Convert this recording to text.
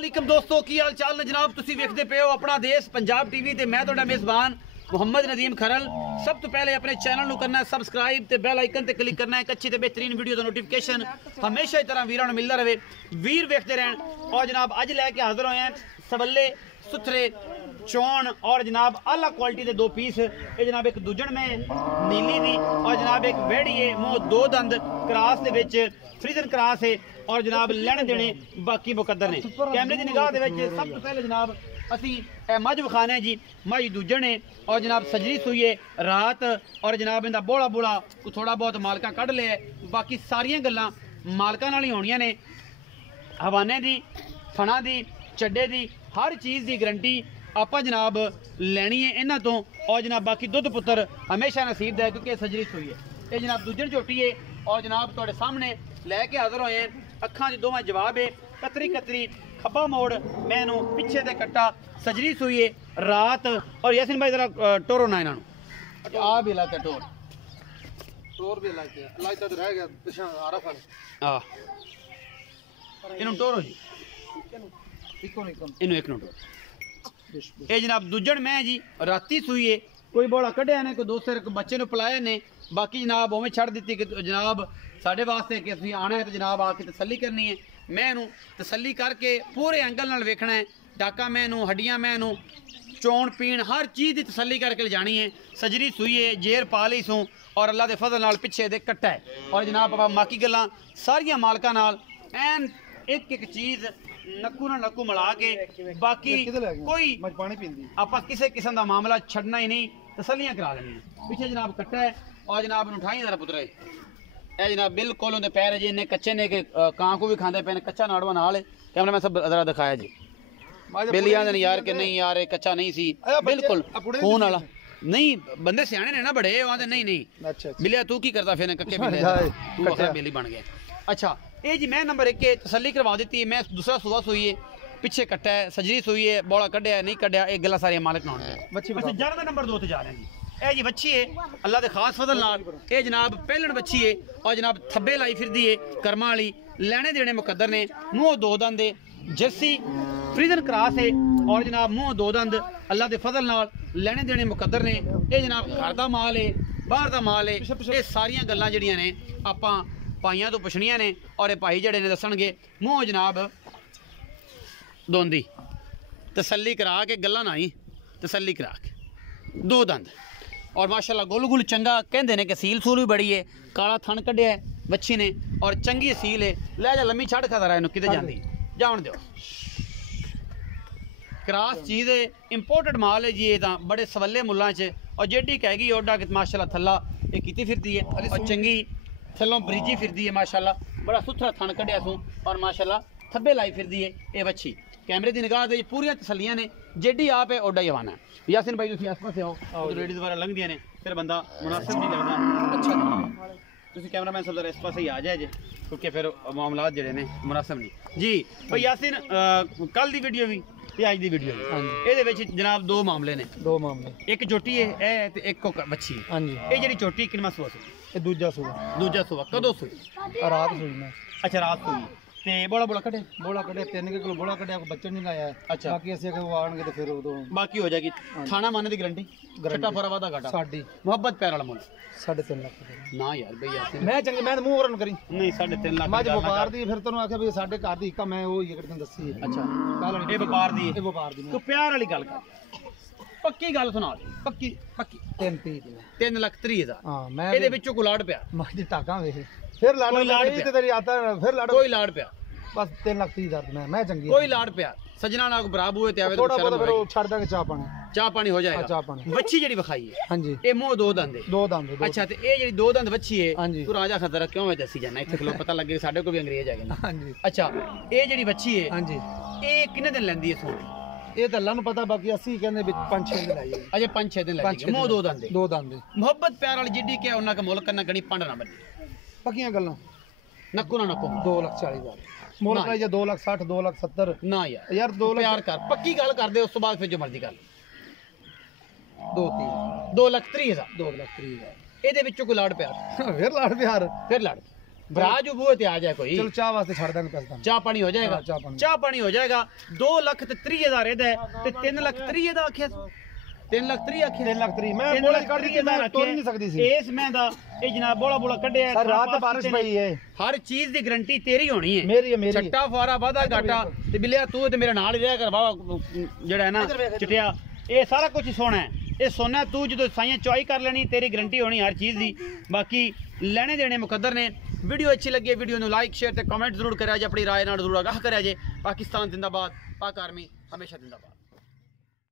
अस्सलामुअलैकुम दोस्तों की हाल चाल ने जनाब तुसी वेखदे पे हो अपना देश पंजाब टीवी ते मैं तुहाडा मेज़बान मुहम्मद नदीम खरल। सब तो पहले अपने चैनल नू करना है सबसक्राइब ते बेल आइकन ते क्लिक करना है एक अच्छी ते बेहतरीन वीडियो दा नोटिफिकेशन हमेशा ही तरह वीरां नू मिलदा रहे। वीर वेखदे रहन। और जनाब अज लैके हाजिर होए हैं सबल्ले सुथरे चौन और जनाब आला क्वालिटी के दो पीस। ये जनाब एक दुजन में नीली दी और जनाब एक वेड़ी है मुँह दो दंद क्रॉस दे विच फ्रीजन क्रॉस है और जनाब लैने देने बाकी मुकद्दर ने। कैमरे की निगाह दे विच सब तो पहले जनाब असी मझ विखाने जी मझ दुजन है और जनाब सजरी सुई है रात और जनाब इनका बोला बोला थोड़ा बहुत मालका कढ़ लिया बाकी सारिया गल्लां मालका नाल ही होणियां ने। हवाने दी फणा दी चड्डे दी हर चीज़ की गारंटी आपा जनाब लैनी है इन्हां तो। और जनाब बाकी दुध पुत्र हमेशा नसीब है क्योंकि सजरी सुई है। ये जनाब दुजन झोटी है और जनाब तुहाडे सामने लैके हाजिर होए हैं। अखां दे दोवां जवाब है कतरी कतरी खब्बा मोड़ मैनू पिछे दे कट्टा सजरी सुई है रात। और यासिन भाई जरा टोरो ना इन्हां नूं आ भी लाते टोर भी लाते लाइता तो रह गया पिछा आ रहा फड़ आ इन्हों टोरो जी इन्हों एक नोट। ये जनाब दुजन मैं जी राती सुई है कोई बोला कढ़िया ने कोई दो सिर बच्चे ने पिलाया ने बाकी जनाब उवें छड़ दी कि जनाब साढ़े वास्ते कि तुसीं आना है तो जनाब आके तसल्ली करनी है। मैं इनू तसल्ली करके पूरे एंगल नाल वेखना है डाका मैं इनू हड्डियां मैं इनू चौन पीण हर चीज़ की तसल्ली करके ले जानी है। सजरी सुई है जेर पा ली सूँ और अल्लाह के फजल नाल पिछे दे कट्टा है। और जनाब बाकी गल्लां सारियां मालकां नाल ऐन एक एक चीज़ नक्कू ना नक्कू मिला के बाकी कोई आप किसी किस्म का मामला छड़ना ही नहीं तसलियां करा लेनी। पिछे जनाब कट्टा है और जनाब उठाई जरा पुत्र है जनाब बिल्कुल उन्हें पैर जी इन्ने कच्चे ने कि कां को भी खाते पे कच्चा नाड़वा नाल है। कैमरा मैं सब जरा दिखाया जी बिल्ली आंदे यार कि नहीं यार कच्चा नहीं सी बिल्कुल खून वाला नहीं बंदे सियाने ने ना बड़े आंदे नहीं नहीं बिलिया तू की करता फिर कच्चे बिल्ली बन गया। अच्छा ये जी मैं नंबर 1 तसल्ली करवा दी थी। मैं दूसरा सुबह सुई है पिछे कट्टा है सजरी सुई है बोला कढ़िया है नहीं कढ़िया एक गल्ला सारिया मालिक ना होने। जड़ नंबर 2 जा रहे हैं जी ए जी बच्ची है अल्लाह के खास फजल नाल ये जनाब पहलन बच्ची है और जनाब थब्बे लाई फिरदी है कर्मा वाली लैने देने मुकद्दर ने मुँह दो दंद जर्सी फ्रीजन क्रॉस है और जनाब मुँह दो दंद अल्लाह के फजल नाल लैने देने मुकद्दर ने। ये जनाब घर का माल है बाहर का माल है ये सारिया गल्लां जिहड़ियां ने आपां भाइयों तो पुछनिया ने और भाई जड़े ने दसणगे मूँह जनाब दोंदी तसल्ली करा के गल्लां ना ही तसल्ली करा के दो दंद और माशाल्लाह गोल गुल चंगा कहते हैं कि सील सूल भी बड़ी है काला थन कढ़िया है बच्ची ने और चंगी सील है लै जा लम्मी छड़ खाता रहा कि जाती जान दो क्रॉस चीज़ है इंपोर्टेड माल है जी ये बड़े सवले मुल्लां च और जेडी कहेगी ओडा कि माशाल्लाह थल्ला ये कीती फिरती है और चंगी थलों ब्रिजी फिरदी है माशाल्लाह बड़ा सुथरा थन कढ़िया सूँ और माशाल्लाह थब्बे लाई फिरदी है ये बच्ची। कैमरे की निगाह दे पूरी तसलियां ने जेडी आप है ओडा ही आवाना है। यासिन भाई तुम आस पास आओ लेडीज वगैरह लंघदियां ने फिर बंदा मुनासिब नहीं लगता। अच्छा तुम कैमरा मैन सब इस पास ही आ जाए जे क्योंकि फिर मामलात जड़े ने मुनासिब नहीं जी। भाई यासिन कल की वीडियो भी अज की वीडियो ये जनाब दो मामले ने एक चोटी है एक बच्ची है ये जी चोटी कितना सुबह सुई दूजा सुबह कदों सुई रात सुई। अच्छा रात सुई ते बोला बोला कटे 3 किलो बोला कटे बच्चा नहीं लाया। अच्छा बाकी ऐसे वो आएंगे तो फिर उदों बाकी हो जाएगी थाना माने दी गारंटी छट्टा फरा वादा घाटा साडी मोहब्बत प्यार वाला मुल 3.5 लाख ना यार भई यार मैं चंगे मैं मुंह वरन करी नहीं 3.5 लाख मैं व्यापार दी फिर तन्नू आखे भी साडे घर दी इक्का मैं वो ये करदे दसी है। अच्छा कल ये व्यापार दी तू प्यार वाली गल कर पक्की गल सुना पक्की पक्की 3 लाख 30 हज़ार हां मैं ਇਹਦੇ ਵਿੱਚੋਂ ਕੋਈ ਲਾੜ ਪਿਆ माजी टाका वे फिर लाड़ ते तेरी आता फिर लाड़ कोई लाड़ पिया बस 3 लाख 30 हज़ार मैं चंगी कोई लाड़ पिया सजना ना बराब हुए ते आवे तो थोड़ा बहुत फिर छड़ देंगे चाह पानी हो जाएगा। चाह पानी बच्ची जेडी विखाई है हां जी ये मुंह दो दंद अच्छा ते ये जेडी दो दंद बच्ची है तू राजा खतरा क्यों है दसी जाना इथे लोग पता लगे साडे को भी अंग्रेज आ गए हां जी। अच्छा ये जेडी बच्ची है हां जी ये कितने दिन लेंदी है सोनी ये तो अल्लाह पता बाकी असि कहने 5-6 दिन लाई अजे 5-6 दिन लगे मुंह दो दंद मोहब्बत प्यार वाली जिड्डी के उन्ना का मुल्क करना गणी पंड ना बनी पक्कियां गल्लां नक्कू ना नक्कू 2,40,000 मुल्क का 2,60,000 2,70,000 ना यार 2 प्यार कर पक्की गल कर दे उस तो बाद फिर जो मर्जी कर 2,30,000 2,30,000 2,30,000 ਇਹਦੇ ਵਿੱਚੋਂ ਕੋਈ ਲਾੜ ਪਿਆਰ फिर लाड़ प्यार ਫਿਰ ਲੜ भरा जो बूहे ते आ जाए कोई चलो चाह वास्ते छड़ देंगे पैसे चाह पानी हो जाएगा, चाह पानी हो जाएगा। 2,30,000 ਇਹਦਾ ਤੇ 3,30,000 ਦਾ ਆਖਿਆ 3,30,000 ਆਖਿਆ 3,30,000 ਮੈਂ ਬੋਲਾ ਕੱਢ ਕੇ ਮੈਂ ਤੋੜ ਨਹੀਂ ਸਕਦੀ ਸੀ ਇਸ ਮੈਂ ਦਾ ਇਹ ਜਨਾਬ ਬੋਲਾ ਕੱਢਿਆ ਸਰ ਰਾਤ ਬਾਰਿਸ਼ ਪਈ ਹੈ ਹਰ ਚੀਜ਼ ਦੀ ਗਾਰੰਟੀ ਤੇਰੀ ਹੋਣੀ ਹੈ ਮੇਰੀ ਹੈ ਛੱਟਾ ਫੁਆਰਾ ਵਾਧਾ ਘਾਟਾ ਤੇ ਬਿੱਲਿਆ ਤੂੰ ਤੇ ਮੇਰੇ ਨਾਲ ਹੀ ਰਹਿ ਕਰ ਵਾਵਾ ਜਿਹੜਾ ਹੈ ਨਾ ਚਟਿਆ ਇਹ ਸਾਰਾ ਕੁਝ ਸੋਨਾ ਹੈ ਇਹ ਸੋਨਾ ਤੂੰ ਜਦੋਂ ਸਾਈਆਂ ਚੁਆਈ ਕਰ ਲੈਣੀ ਤੇਰੀ ਗਾਰੰਟੀ ਹੋਣੀ ਹਰ ਚੀਜ਼ ਦੀ ਬਾਕੀ ਲੈਣੇ ਦੇਣੇ ਮੁਕੱਦਰ ਨੇ ਵੀਡੀਓ ਅੱਛੀ ਲੱਗੇ ਵੀਡੀਓ ਨੂੰ ਲਾਈਕ ਸ਼ੇਅਰ ਤੇ ਕਮੈਂਟ ਜ਼ਰੂਰ ਕਰਿਆ ਜੇ ਆਪਣੀ ਰਾਏ ਨਾਲ ਜ਼ਰੂਰ ਆਗਾਹ ਕਰਿਆ ਜੇ ਪਾਕਿਸਤਾਨ ਜ਼ਿੰਦਾਬਾਦ ਪਾਕ ਆਰਮੀ ਹਮੇਸ਼ਾ ਜ਼ਿੰਦਾਬਾਦ।